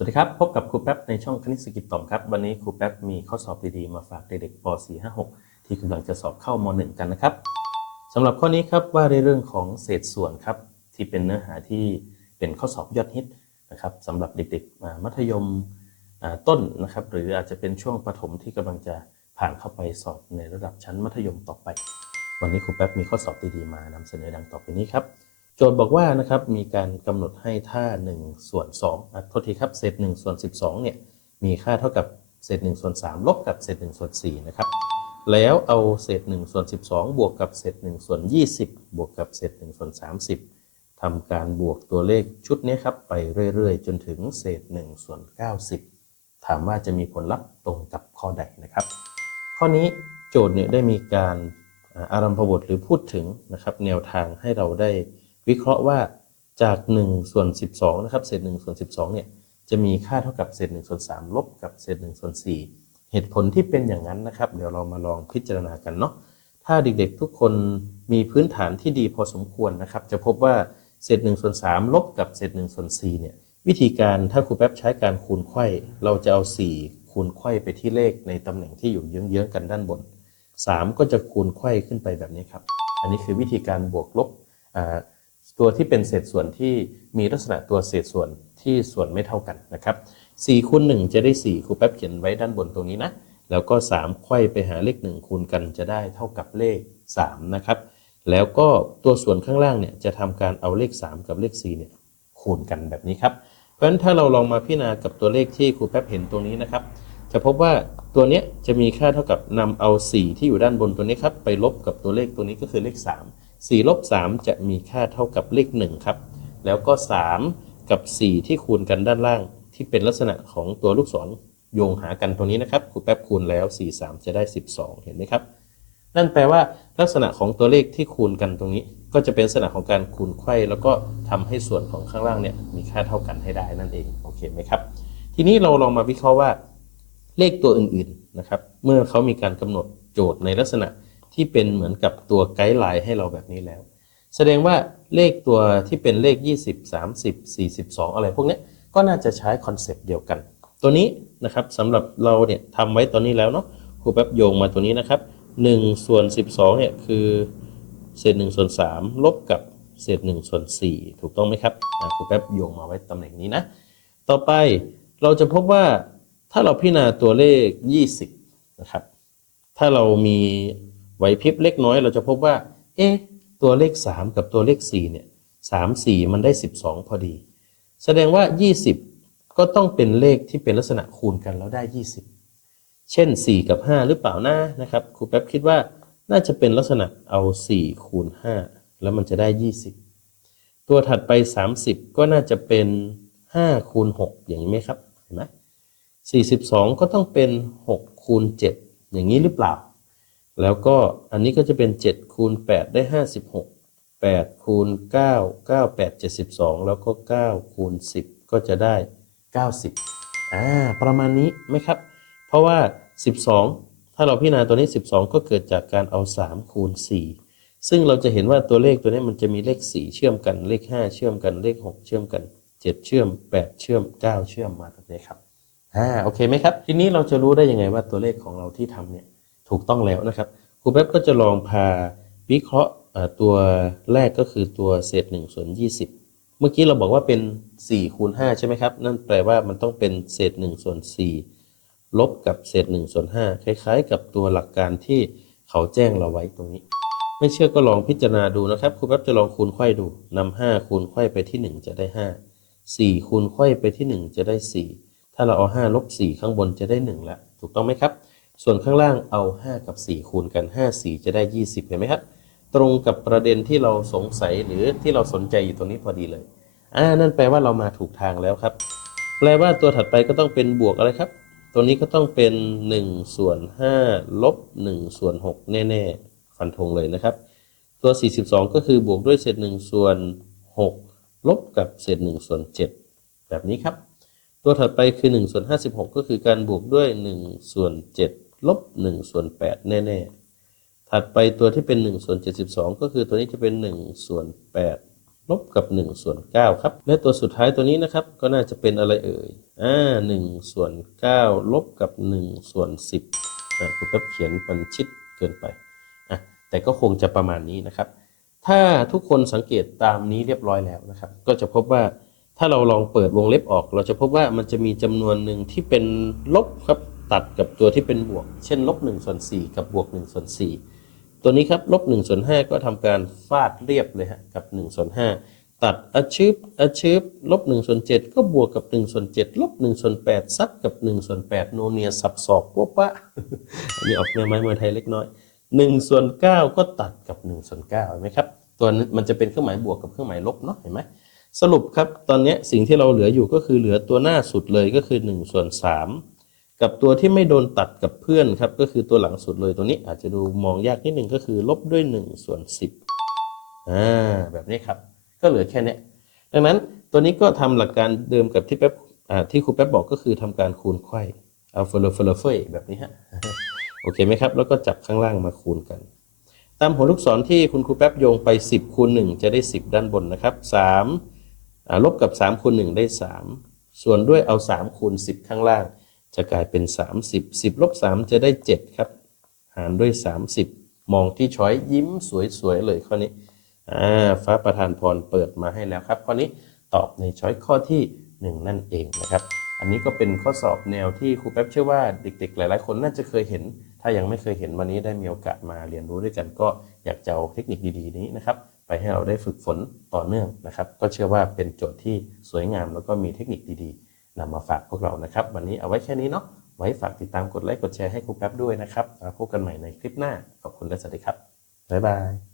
สวัสดีครับ พบกับครูแป๊บในช่องคณิตศกิจต่อมครับ วันนี้ครูแป๊บมีข้อสอบดีๆ มาฝากเด็กๆป .456 ที่กำลังจะสอบเข้าม .1 กันนะครับสำหรับข้อนี้ครับว่าในเรื่องของเศษส่วนครับ ที่เป็นเนื้อหาที่เป็นข้อสอบยอดฮิตนะครับสำหรับเด็กๆมัธยมต้นนะครับ หรืออาจจะเป็นช่วงประถมที่กำลังจะผ่านเข้าไปสอบในระดับชั้นมัธยมต่อไป วันนี้ครูแป๊บมีข้อสอบดีๆมานำเสนอดังต่อไปนี้ครับ โจทย์บอกว่านะครับมีการกำหนดให้ท่า1ส่วน2อะโทษทีครับเศษ1ส่วน12เนี่ยมีค่าเท่ากับเศษ1ส่วน3ลบกับเศษ1ส่วน4นะครับแล้วเอาเศษ1ส่วน12 บวกกับเศษ1ส่วน20 บวกกับเศษ1ส่วน30ทำการบวกตัวเลขชุดนี้ครับไปเรื่อยๆ จนถึงเศษ1ส่วน90 ถามว่าจะมีผลลัพธ์ตรงกับข้อใดนะครับ ข้อนี้โจทย์เนี่ยได้มีการอารัมพบทหรือพูดถึงนะครับแนวทางให้เราได้ วิเคราะห์ว่าจาก 1 ส่วน 12 นะครับ เศษ1ส่วน 12 เนี่ย จะมีค่าเท่ากับเศษ1ส่วน 3 ลบกับเศษ1ส่วน 4 เหตุผลที่เป็นอย่างนั้นนะครับ เดี๋ยวเรามาลองพิจารณากันเนาะ ถ้าเด็กๆทุกคนมีพื้นฐานที่ดีพอสมควรนะครับ จะพบว่าเศษ1ส่วน 3 ลบกับเศษ1ส่วน 4 เนี่ย วิธีการถ้าครูแป๊บใช้การคูณไขว้เราจะเอา 4 คูณไขว้ไปที่เลขในตำแหน่งที่อยู่เยื้องๆกันด้านบน 3 ก็จะคูณไขว้ขึ้นไปแบบนี้ครับ อันนี้คือวิธีการบวกลบอ่า ตัวที่เป็นเศษส่วนที่มีลักษณะตัวเศษส่วนที่ส่วนไม่เท่ากันนะครับ4คูณ1จะได้ 4ครูแป๊บเขียนไว้ด้านบนตรงนี้นะ แล้วก็ 3 ไขว้ไปหาเลข 1 คูณกันจะได้เท่ากับเลข 3 นะครับ แล้วก็ตัวส่วนข้างล่างเนี่ยจะทำการเอาเลข 3 กับเลข4เนี่ยคูณกันแบบนี้ครับ เพราะฉะนั้นถ้าเราลองมาพิจารณากับตัวเลขที่ครูแป๊บเห็นตรงนี้นะครับ จะพบว่าตัวเนี้ยจะมีค่าเท่ากับนำเอา 4 ที่อยู่ด้านบนตัวนี้ครับไปลบกับตัวเลขตัวนี้ก็คือเลข 3 4ลบ3จะมีค่าเท่ากับเลข1ครับ แล้วก็ 3 กับ 4 ที่คูณกันด้านล่าง ที่เป็นลักษณะของตัวลูกศรโยงหากันตรงนี้นะครับครูแป๊บคูณแล้ว 4 3 จะได้ 12 เห็นไหมครับ นั่นแปลว่าลักษณะของตัวเลขที่คูณกันตรงนี้ ก็จะเป็นลักษณะของการคูณไขว้แล้วก็ทำให้ส่วนของข้างล่างเนี่ยมีค่าเท่ากันให้ได้นั่นเองโอเคไหมครับ ทีนี้เราลองมาวิเคราะห์ว่าเลขตัวอื่นๆนะครับ เมื่อเขามีการกำหนดโจทย์ในลักษณะ ที่เป็นเหมือนกับตัวไกด์ไลน์ให้เราแบบนี้แล้ว แสดงว่าเลขตัวที่เป็นเลข 20 30 42 อะไรพวกนี้ก็น่าจะใช้คอนเซปต์เดียวกัน ตัวนี้นะครับสำหรับเราเนี่ยทำไว้ตอนนี้แล้วเนาะครูแป๊บโยงมาตัวนี้นะครับ1ส่วน12เนี่ยคือเศษ1ส่วน3ลบกับเศษ1ส่วน4ถูกต้องไหมครับครูแป๊บโยงมาไว้ตำแหน่งนี้นะ ต่อไปเราจะพบว่าถ้าเราพิจารณาตัวเลข 20 นะครับ ถ้าเรามี ไหวพริบเล็กน้อยเราจะพบว่า เอ๊ะ ตัวเลข 3 กับตัวเลข 4 เนี่ย3 4มันได้ 12 พอดี แสดงว่า 20 ก็ต้องเป็นเลขที่เป็นลักษณะคูณกันแล้วได้ 20 เช่น 4 กับ 5 หรือเปล่านะนะครับครูแป๊บคิดว่าน่าจะเป็นลักษณะเอา 4 คูณ 5 แล้วมันจะได้ 20 ตัวถัดไป 30 ก็น่าจะเป็น 5 คูณ 6 อย่างนี้ไหมครับ เห็นไหม42 ก็ต้องเป็น 6 คูณ 7 อย่างนี้หรือเปล่า แล้วก็อันนี้ก็จะเป็น 7 คูณ 8 ได้ 56 8 คูณ 9 9 8 72 แล้วก็ 9 คูณ 10 ก็จะได้ 90 อ่า ประมาณนี้ไหมครับ เพราะว่า 12 ถ้าเราพิจารณาตัวนี้ 12 ก็เกิดจากการเอา 3 คูณ 4 ซึ่งเราจะเห็นว่าตัวเลขตัวนี้มันจะมีเลข 4 เชื่อมกัน เลข 5 เชื่อมกัน เลข 6 เชื่อมกัน 7 เชื่อม 8 เชื่อม 9 เชื่อมมาแบบนี้ครับ อ่า โอเคไหมครับ ทีนี้เราจะรู้ได้ยังไงว่าตัวเลขของเราที่ทำเนี่ย ถูกต้องแล้วนะครับครูแป๊บก็จะลองพาวิเคราะห์ตัวแรกก็คือตัวเศษ1ส่วน20 เมื่อกี้เราบอกว่าเป็น4คูณ5ใช่ไหมครับ นั่นแปลว่ามันต้องเป็นเศษ1ส่วน4ลบกับเศษ1ส่วน5คล้ายๆ กับตัวหลักการที่เขาแจ้งเราไว้ตรงนี้ ไม่เชื่อก็ลองพิจารณาดูนะครับครูแป๊บจะลองคูณไขว้ดูนำ5คูณไขว้ไปที่ 1 จะได้ 5 4คูณไขว้ไปที่ 1 จะได้ 4 ถ้าเราเอา5ลบ4ข้างบนจะได้1แล้วถูกต้องไหมครับ ส่วนข้างล่างเอา 5 กับ 4 คูณกัน 5 4 จะได้ 20 เห็นไหมครับ ตรงกับประเด็นที่เราสงสัยหรือที่เราสนใจอยู่ตรงนี้พอดีเลย อ่า นั่นแปลว่าเรามาถูกทางแล้วครับ แปลว่าตัวถัดไปก็ต้องเป็นบวกอะไรครับ ตัวนี้ก็ต้องเป็น 1 ส่วน 5 ลบ 1 ส่วน 6 แน่ๆ ฟันธงเลยนะครับ ตัว 42 ก็คือบวกด้วยเศษ1ส่วน 6 ลบกับเศษ1ส่วน 7 แบบนี้ครับ ตัวถัดไปคือ1ส่วน56 ก็คือการบวกด้วย1ส่วน7 ลบ1ส่วน8แน่ๆ ถัดไปตัวที่เป็น 1 ส่วน 72 ก็คือตัวนี้จะเป็น 1 ส่วน 8 ลบกับ 1 ส่วน 9 ครับ และตัวสุดท้ายตัวนี้นะครับ ก็น่าจะเป็นอะไรเอ่ย อ่า1ส่วน 9 ลบกับ 1 ส่วน 10อ่าครูแป๊บเขียนมันชิดเกินไปอะแต่ก็คงจะประมาณนี้นะครับ ถ้าทุกคนสังเกตตามนี้เรียบร้อยแล้วนะครับ ก็จะพบว่าถ้าเราลองเปิดวงเล็บออก เราจะพบว่ามันจะมีจำนวนหนึ่งที่เป็นลบครับ ตัดกับตัวที่เป็นบวก เช่นลบ1ส่วน4กับบวก1ส่วน4ตัวนี้ครับลบ1ส่วน5ก็ทำการฟาดเรียบเลยฮะกับ1ส่วน5ตัดอาชืบอาชืบลบ1ส่วน7ก็บวกกับ1ส่วน7ลบ1ส่วน8ซัดกับ1ส่วน8โนเนียสับสอกปุ๊บปะอันนี้ออกแนวไม้มวยไทยเล็กน้อย1ส่วน9ก็ตัดกับ1ส่วน9เห็นไหมครับตัวนั้มันจะเป็นเครื่องหมายบวกกับเครื่องหมายลบเนาะเห็นไหมสรุปครับตอนนี้สิ่งที่เราเหลืออยู่ก็คือเหลือตัวหน้าสุดเลยก็คือ1ส่วน3 กับตัวที่ไม่โดนตัดกับเพื่อนครับ ก็คือตัวหลังสุดเลยตัวนี้อาจจะดูมองยากนิดนึงก็คือลบด้วย1ส่วน10อ่าแบบนี้ครับ ก็เหลือแค่นี้ดังนั้นตัวนี้ก็ทำหลักการเดิมกับที่แป๊บอ่าที่ครูแป๊บบอกก็คือทำการคูณไขว้เอาเฟลเฟลเฟยแบบนี้ฮะโอเคไหมครับ แล้วก็จับข้างล่างมาคูณกัน ตามหัวลูกศรที่คุณครูแป๊บโยงไป 10คูณ1จะได้ 10 ด้านบนนะครับ3ลบกับ3คูณ1ได้ 3 ส่วนด้วยเอา3คูณ10 ข้างล่าง จะกลายเป็น 30 10ลบ3จะได้ 7 ครับ หารด้วย 30 มองที่ช้อยยิ้มสวยๆเลยข้อนี้อ่าฟ้าประธานพรเปิดมาให้แล้วครับข้อนี้ตอบในช้อยข้อที่ 1 นั่นเองนะครับ อันนี้ก็เป็นข้อสอบแนวที่ครูแป๊บเชื่อว่าเด็ก ๆ หลาย ๆ คนน่าจะเคยเห็น ถ้ายังไม่เคยเห็นวันนี้ได้มีโอกาสมาเรียนรู้ด้วยกัน ก็อยากจะเอาเทคนิคดีๆนี้นะครับไปให้เราได้ฝึกฝนต่อเนื่องนะครับ ก็เชื่อว่าเป็นโจทย์ที่สวยงามแล้วก็มีเทคนิคดีๆ นำมาฝากพวกเรานะครับ วันนี้เอาไว้แค่นี้เนาะไว้ฝากติดตามกดไลค์กดแชร์ให้ครูแป๊บด้วยนะครับแล้วพบกันใหม่ในคลิปหน้าขอบคุณและสวัสดีครับบ๊ายบาย